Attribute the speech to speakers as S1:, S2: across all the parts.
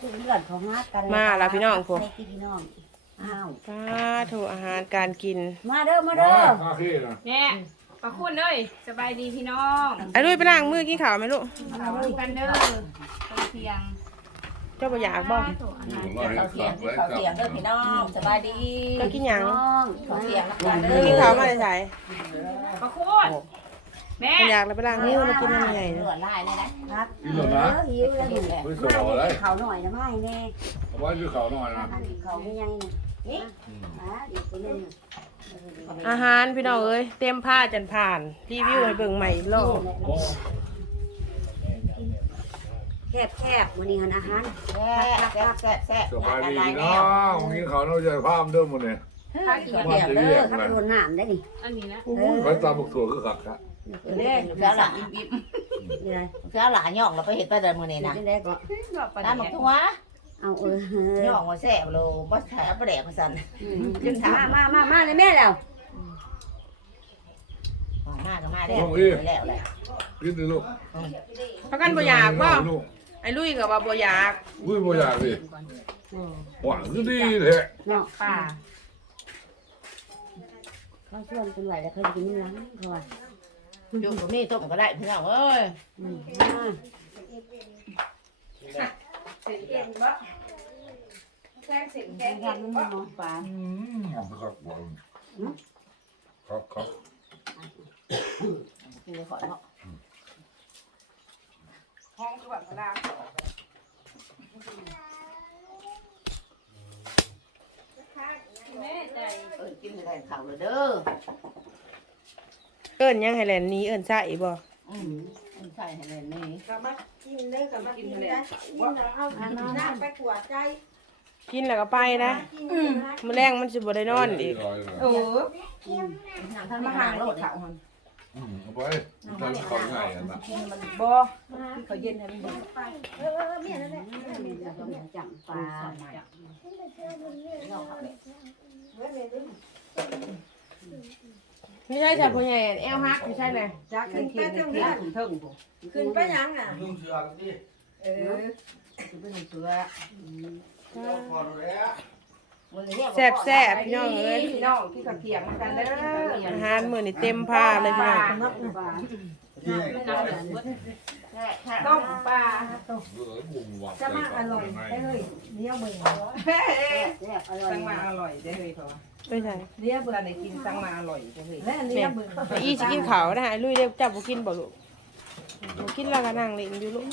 S1: มาแล้วพี่น้องพวก
S2: อ้าว
S1: ป้าถูกอาหารการกิน
S2: มาเด้อมาเด้อ
S3: เนี่ยขอบคุณเลยสบายดีพี่น้อง
S1: ไอ้ลุยไปล้างมือกินข้าวไหมลูก
S3: ข่าวกันเด้อตอนเที่ยง
S1: เจ้าบ่อยากบ่
S2: เขาเสียงเด้อพี่น้องสบายดี
S1: ก็กินหยัง
S2: เขาเสียงกันเด้
S1: กิน
S2: อ
S1: ข้าวมาได้ใส่
S3: ขอบคุณแม่
S1: บ่อยากแล้วไปล้างมือมากินน้ำใหญ่
S2: เห
S1: นะ
S2: ลือลายเลยนะครับ
S4: กินหรอนะ
S2: หิวแล้วอยู่แหละ
S4: ไม่สวยเลย
S2: เขาหน่อยนะไม่แน่
S4: เอาไว้ดูเขาหน่อยนะ
S2: เขาไม่ยังนี่อีกคนนึง
S1: อาหารพี่น้องเอ้ยเต็มผ้าจนผ่านรีวิวให้เบิ่งใหม่รอบ
S4: โอ้
S2: แคบวันนี้อาหารแซ่บ
S4: สบายดีเนาะวันนี้เขาเราจะภาพเดิมหมดเลย
S2: ข้าวกินเดียวเด้อข้าวโดนน้ำได้นี่
S3: อันนี้นะ
S4: ไปตามบุกถั่วก็ขักครับ
S2: เด้อเจ้าหลานอิ่มเจ้าหลานย่องเราไปเห็นไปเดินมือนี่นะ
S3: ดอกปลา
S2: น้ำหมกทั่วเอาย่องมาแซ่บโลบ่ใส่เอาไปแดกมาสั่นขึ้นมาเลยแม่แล้วมาก็มาได้แล้วแหละ
S4: กินดิลูก
S1: เพราะกันบ่อยากบ่ไอ้ลุยก็ว่าบ่อยาก
S4: อุ้ยบ่อยากดิหวานก็ดีแท้
S2: เนาะ
S3: ป่า
S2: เขาชวนเป็นไหวแล้วเขากินล้างเขาว่า
S5: อยู่ตรงนี้ต้มก็ได้พี่น้องเอ้ย
S3: เส้นเอ็นบ่แกงเส้นแกง
S2: ทำมันมองปลา
S4: ครับหวานครับ
S5: กินไปขอเนาะ
S3: ห้องคือแบบกระดาษแม่ใจ
S5: กินไปได้ข้าวเลยเด้อ
S1: เอิ้นยังให้แลนนี้เอิ้นใส่บ่
S5: ใช่ให้เลยนี่
S6: กลับมากินเด้อกลับมากินได้กินแล้วเอาน้ำไปกวาดใจ
S1: กินแล้วก็ไปนะ มื้อแรงมันสิบ่ได้นอนอีก
S3: เออ
S5: น้ำท่านมาห่างโลดเขา
S4: เอาไปทานเขาง่ายนะ
S3: บ่เขาเย็นให้มันดี
S6: เมียนั่นแหละ
S2: จับปลา
S1: ไม่ใช่จ้ะพ่อใหญ่แอวฮักไม่ใช่เลย
S6: จักขึ้นไปตรงนี้ขึ้นไปยังอ่ะ
S7: ลุงเชือกดิ
S6: เออ
S5: คือเป็นเสือ
S7: พอแล้ว
S1: แซ่บแซ่บพี่น้องเอ้ย
S3: พี่น้องที่กับเที่ยงกันเด้อ
S1: อาหารมื้อนี้เต็มผ้าเลยพี่น้อง
S2: ปลา
S7: ที่
S3: ต้มปลา
S6: จะมาอร่อยได้เลยเลี้ยวเบิ่ง
S2: อร่อย
S3: สั่งมาอร่อยได้เลยเถอะ
S1: ไม่ใช่
S6: เลี้ยว
S3: เพื่
S6: เบิ่
S3: อง นได้กินสั่งมาอร่อยได้เลย
S6: และเลี้ยวเบิ่ง
S1: อีสิกินข้าวนะไอ้ลุยเด้จับบ่กินบ่ลูกบ่กินแล้วก็นั่งเล่นอยู่ลูก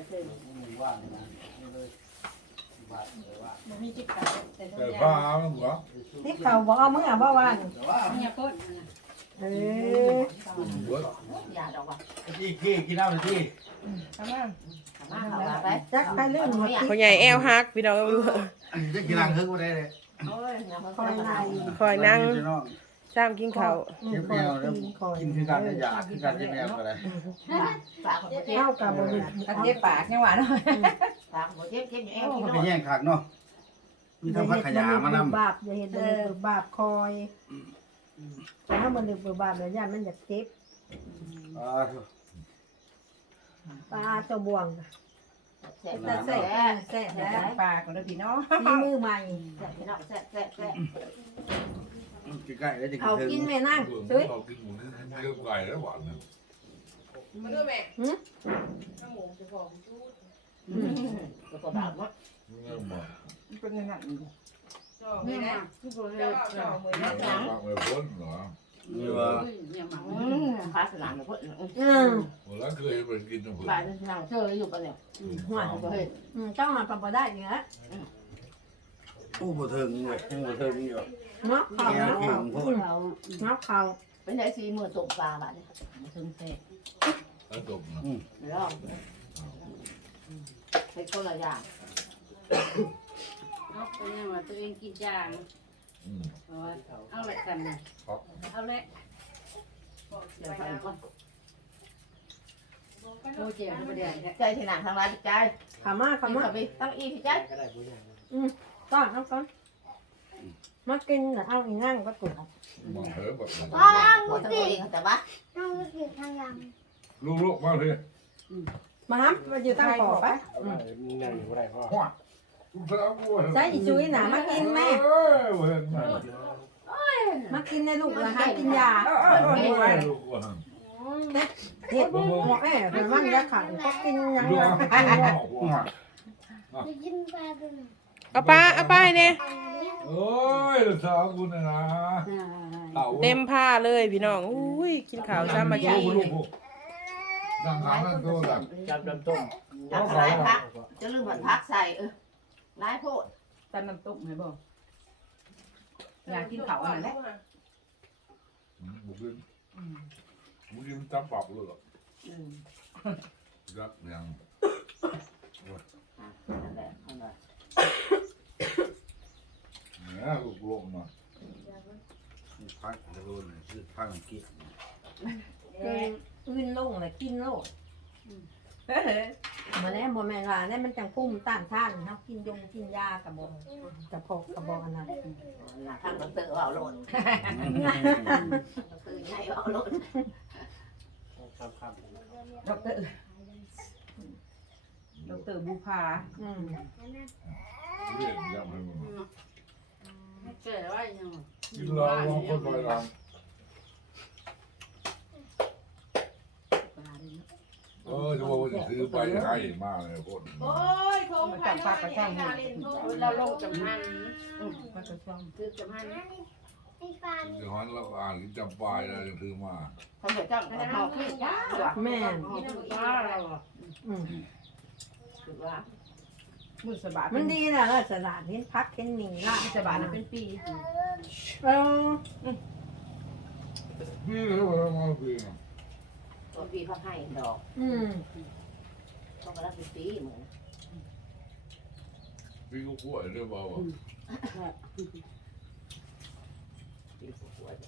S4: แต่ผ้ามันหัว
S6: นี่เขาบอกเอามือบ่ว่าน
S3: เนี่ยพ่น
S6: เออ
S4: หัวย
S5: าดอกว่ะ
S7: ที่ขี้กินน้ำที่
S3: ทำมา
S5: มาเขาไป
S6: จักไปเรื่องหมด
S1: พ่อใหญ่แอวฮักพี่น้อง
S7: จะกินรังฮึกมาได้เลย
S5: โอ้ย
S6: คอยนาย
S1: คอยนั่ง
S7: น้อง
S1: ซ้ำกินข้าว
S7: เก็บแนวแล้วกินคือการอยากคือการเก็บแนวก็ได้
S5: ฝากคนเจ็บ
S6: เข้ากับบริ
S3: กระเจี๊ยบปากยังหวานเลย
S5: ฝากคนเจ็บเจ็บอยู่เอวกิน
S7: มัน
S5: โล
S7: ไป
S5: ด
S7: แย่งขากเนาะมีทั้งพักขยามานำ
S6: บาปอย่าเห็นเลยบาปคอยแต่ถ้ามันเดือดบาปแล้วย่านมันอยากเจ็บปลาตัวบ่วง
S5: แซ่บ
S6: แต่
S5: แซ่
S6: แซ่
S5: บ
S6: แซ่แล้ว
S3: ปลาของพี่น้อง
S6: มีมือใหม่
S5: แซ่บพี่น้องแซ่บแซ่บแซ่บ
S7: ใกล้แล้วจะกิ
S6: เอา
S7: นถึง
S6: กินแม่นั่ง
S4: เขากินหมูนี่เยอะไก่แล้วหวานนะ
S1: มาดูแม่
S5: ตัวดำเนาะ
S4: เริ่มมา
S3: เป็นยังไง
S1: นี่นะ
S4: ฟังเลยพ้นเหรอ
S7: นี่ว่า
S5: พาสนามเลยพ่น
S4: หมดแล้วเคยไปกินน้ำผึ้ง
S5: บ้านนั่งเชื่ออยู่ปะเนี่ย
S6: หัว
S5: เฮ้ย
S6: ต้องมาปรับได้เนี้ย
S7: อู้บ่ถึงเว้ยยังบ่ถึงอยู่
S6: เนาะเขา
S7: แก้ว
S6: เนาะ
S7: เก่ง
S6: เขา
S7: พูด
S6: เนาะเขา
S5: เป็นไงสีมือตกปลาบ้านเนี่ยถึงแซ่บ
S4: แล้วจบนะ
S5: แล้วใช้คนละอย่าง
S3: เนาะเป็นยังไงตัวเองกินจางเอาละกันนะเอาละ
S5: เดี๋ยวไปก่อน
S3: โอ้เจ๋งประเดี๋ยว
S5: ใจที่หนังทางร้านใจ
S6: ขามา
S5: กิ
S6: ขาน มา
S5: ขับไปตั้งอีที่ใจ
S6: ก่อนเอาก่อนมากินเอาอีนั่งก็กด
S4: มาเถอะแบบ
S5: หัวทั้งตัวเองแต่ว่า
S4: ลูกๆมาเลย
S6: มาฮัมมาอยู่ตั้งปอปะ
S4: ว้า
S6: ใช่อีจุ้ยน่ะมากินแม่
S4: เอ้ยเว้ยแม่
S6: มากินในลูกละหากินยา
S4: ลูกว่า
S6: เห็ดหัวแม่เป็นมันยาขังก็กินยัง
S4: ลูก
S6: ไง
S4: ว่า
S1: เอาปลาให้เนี่ย
S4: เอ้ยสาวกูเนี่ยนะ
S1: เต็มผ้าเลยพี่น้องอุ้ยกินข้าวซ้ำมา
S4: ลู
S1: กิน
S4: กดังหางนั่นตัวดัง
S7: จับน้ำต้ม
S5: ผักหลายผักจะลืมผัดผักใส่หลายโพด
S3: ตำน้ำตกไหมบ่อยากกินเขาอะไรแหละ
S4: บุกินจับปรับเลยรักยัง
S5: นั่นแหละเอาหน่อย
S4: เนี่ยลูกลงมา
S7: พักจะรู้เลยคือพักอังกฤษ
S6: อื่นลงเลยกินโลดมาแล้วบ่แม่นว่าเนี่ยมันจังพุ่มต้านทานเฮากินกินยากับบ่กระเพาะกับบ่อันนั้น
S5: ทางดรเอาโลดตื่นใหญ่เอาโลด
S7: ครับ
S3: ดอกเตอร์บุภา
S4: เรียกยังให้มึง
S3: เกิดว่ายัง
S4: กินเราลองคนไปลองจะบอกว่าจะซื้อไปให้มากเลยคน
S1: โอ้ยคงไปจับปลากระชังเราลงจำหัน
S3: มันก็ช่อง
S1: คือจำหัน
S4: เดี๋ยวนั้นเราอ่านจำปลายแล้วจะซื้อมา
S5: เขาจะจ้างเขาเอาขึ้นจ้า
S6: แม่น
S1: กินปลาเรา
S5: คือว่า
S3: มือสบาย
S6: มันดีนะสลัดเห็นพักเห็นหมี่ละ
S3: สบายเป็นปี
S6: เออ
S4: พี่เลยว่ามาพี่
S5: ตัวปีเขาให้ดอก ต้องกระเป็นปีเหมือน
S4: พี่ก็ป่วยด้วยเปล่า
S5: ปีหัวจะ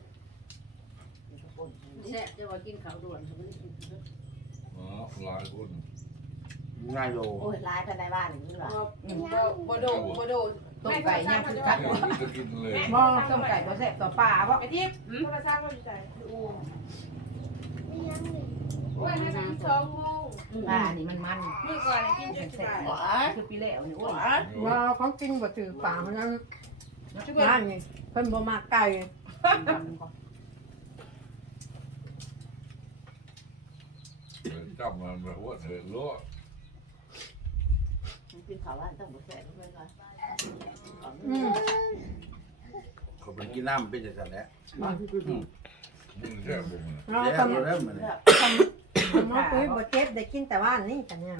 S3: แซ่บจะว่ากินข้าวด่วนเขาไม่ได้กิน
S4: อ๋อหลายคน
S7: ง่ายโล
S5: โอ้ยลายภายในบ้านนี่หรอ
S1: บ่โดบ่โด
S3: ต้มไก่ย่างคือกัน
S4: เนี่ยจะกินเลย
S3: บ่ต้มไก่บ่แซ่บต่อปลาบ่
S1: ไอ้ทิพย์โทรศัพท์เราอยู่ไหนอูโอ้ยน่าจะ2 โมง
S3: ปลานี่มัน
S1: มื้อก่อนกินจนสิบ
S5: หวา
S3: คือปีแล้วนี่โอ้ย
S6: ว่าของกินบ่ถือป่ามันนั้นนั่นนี่เพิ่นบ่มาไก่
S4: จับมันแบบว่าเดือดร้อน
S5: กินข้าวบ้านต้องบุษแสบด้วยก่อน
S7: เขาเป็นกินน้ำเป็นจังแหละ
S4: มึงแค่บุ้ง
S6: เรา
S7: แล้ว
S6: ทำ
S7: แล้วมัน
S6: มาปุ้ยบ่เจ็บได้กินแต่ว่านี่กันเนี่ย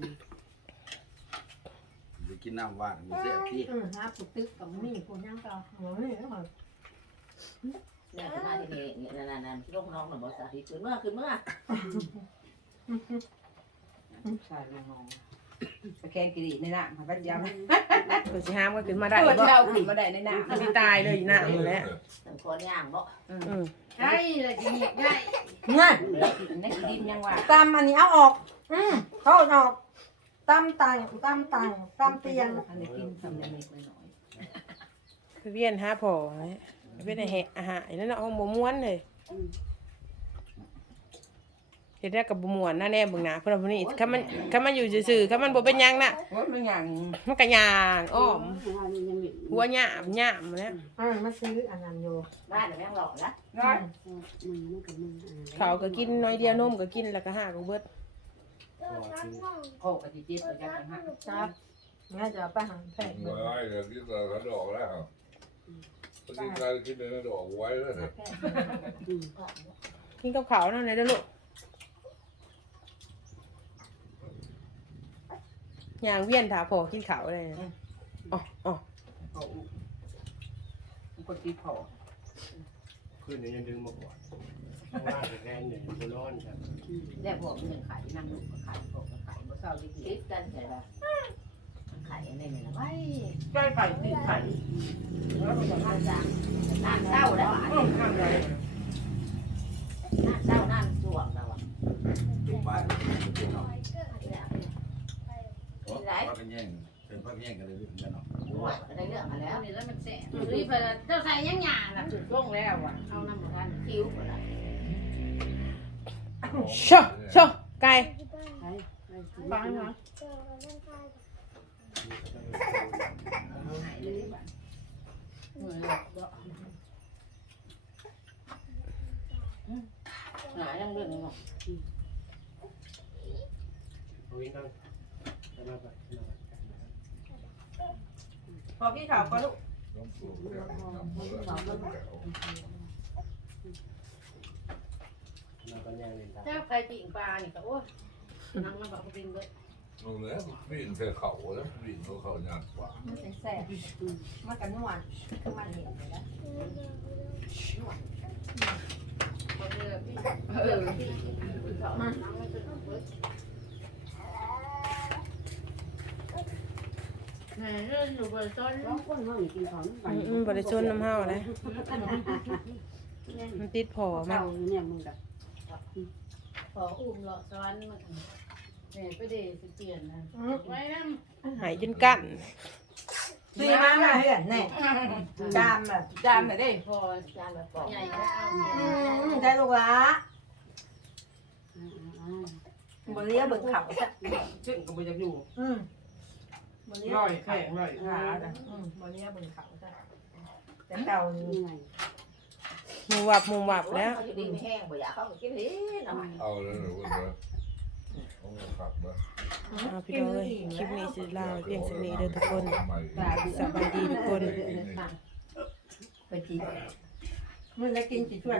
S7: ไปกินน้ำหวานมันเสียที่
S6: หาปุตึกกับมีผู้ยังก็เอานี่แล้ว
S5: เนี่ยคือหน้าที่นี่เนี่ยนั่นๆลูกน้องหนูบอกสาธิตคือเมื่อ
S3: ใส่ลงหอมตะแคงกิริในน้ำมันก็ยำ
S1: เปิดสิห้ามก็ขึ้นมาได้
S3: เปิด
S1: บ่
S3: เจ้าขึ้นมาได้ในน้ำ
S1: มันสิตายเลยอยู่หน้าอยู่แล้ว
S5: สังคนย่างบ่
S3: ใช่เลยจะเหยียบได้
S6: งั้น
S3: ในดินยังว่า
S6: ตำอันนี้เอาออกเขาออกตำตังตำเตียง
S3: อันนี้กินทำเล็กๆน้อย
S1: ไปเวียนหาพ่อไปได้แหะอาหารนั่นน่ะเอาบ่ม่วนเลยเฮ็ดได้กับบ่ม่วนนะแน่เบิ่งหน้าเพิ่นว่านี้คันมันอยู่ซื่อๆคันมันบ่เป็นหยังน่ะ
S3: ๆโอ้ยมันอย่าง
S1: มันก็ย่างอ้อมหัวหยามแล้ว
S6: มาซื้ออันนั้นอยู่
S5: บ้านหนูยังหล่อละ
S3: น้อย
S1: ข้าวก็กินน้อยเดียวนมก็กินแล้วก็หาก็เบิด
S3: โอ้กะจิจิตไปจังหัน
S6: ครับงั้นจะไปหาแพทย์
S4: ไว้เดี๋ยวที่ตาดอกแล้วกินการกินในดอกไว้แล้วเถอะ
S1: กินกับข้าวนั่นเลยเด้อลูกย่างเวียนถาพ่อกินข้าวเลยอ๋อ
S3: มันก็ตีพอ
S7: ขึ้นนี่ยังดึงมาก่อนว่าแค่หนึ่งบุร้อนครับ
S3: แยกพวกมันขายนั่งลูกขายพวกขายบ่เศร้าดี
S5: คิดกันใช่ป่ะไข่ในนี่นะไว้
S3: ใกล้ไก่ตีไข่
S5: แล้วมันจะน่าจังน่าเศร้าแล้วอ่ะ
S3: ข้างใด
S5: น่าเศร้าน่าสวงแล้วอ่ะ
S7: กินไปกินเนาะ
S5: ไหน
S7: พักกันแย่งเป็นพักแย่งกันเลยกันเนาะ
S5: หัวก็ได้เรื่องมาแล้ว
S3: นี่แล้วมันแสบดูดิเพิ่นเจ้าใส่ยังหยาล่ะถูกลงแล้วอ่ะเอาน้ำมัน
S5: คิ้วก็ได้
S1: โชไก่
S3: ฟังนะ
S1: เ
S7: วิ่งนั่งจะมาแบบ
S6: พอพี่ข่าวก็ลูก
S4: น้ำสูบแก้วน้ำเบื่อน้ำแก้ว
S7: มากันยังเลย
S3: เจ้าใครปิ่งปลานี่ก็โอ้ยนั่งมาบอกปิ่งเลย
S4: ตรงนี้วิ่งใส่เขาแล้ววิ่งเขาหยาดกว่า
S6: มันแซ่บมันกันนวลคือมันเห็นเลยนะ
S3: คนเรือพี่ แม่เรื่องอยู่บนต้น
S2: ร้องคนน้อยกินของ
S1: บ่ได้ชนน้ำเฮาเลยมันติดพอมั
S2: เจ้าน เนี่ยมึงกับ
S3: ขออุ้มเลาะซ้อนมาแม่ไปเดสิเปลี่ยนนะไว้นั่น
S1: หายจนกั้น
S6: ตีมาเหือนแน่จามแบบจามแบบได้
S3: พอจานแบบปอกใหญ่ก็เอา
S6: ใช่ลูกหลาบ่เลี้ยเบิ่งเขาจ้ะ
S5: ซึ่งก็บ่จะอยู่
S6: บ่เลี้ย
S5: ร้อยแข็งร้อยขาจ้ะ
S6: บ่เลี้ยเบิ่งเขาจ้ะแต่เก่านี่
S2: นี่ไง
S1: มุมวับแล้ว
S5: เขาอยู่ดีไม่แห้งบ่อยากเขาก็กินนิดหน่อย
S4: เอาเลยหนูว่าจะเอาขับมา
S1: เอาพี่น้องเอ้ยคลิปนี้สิลาไว้เพียงสักนี้เด้อทุกคน
S4: ใหม่
S1: สบายดีทุกคน
S6: ไปกินมันแล้วกินสิชวน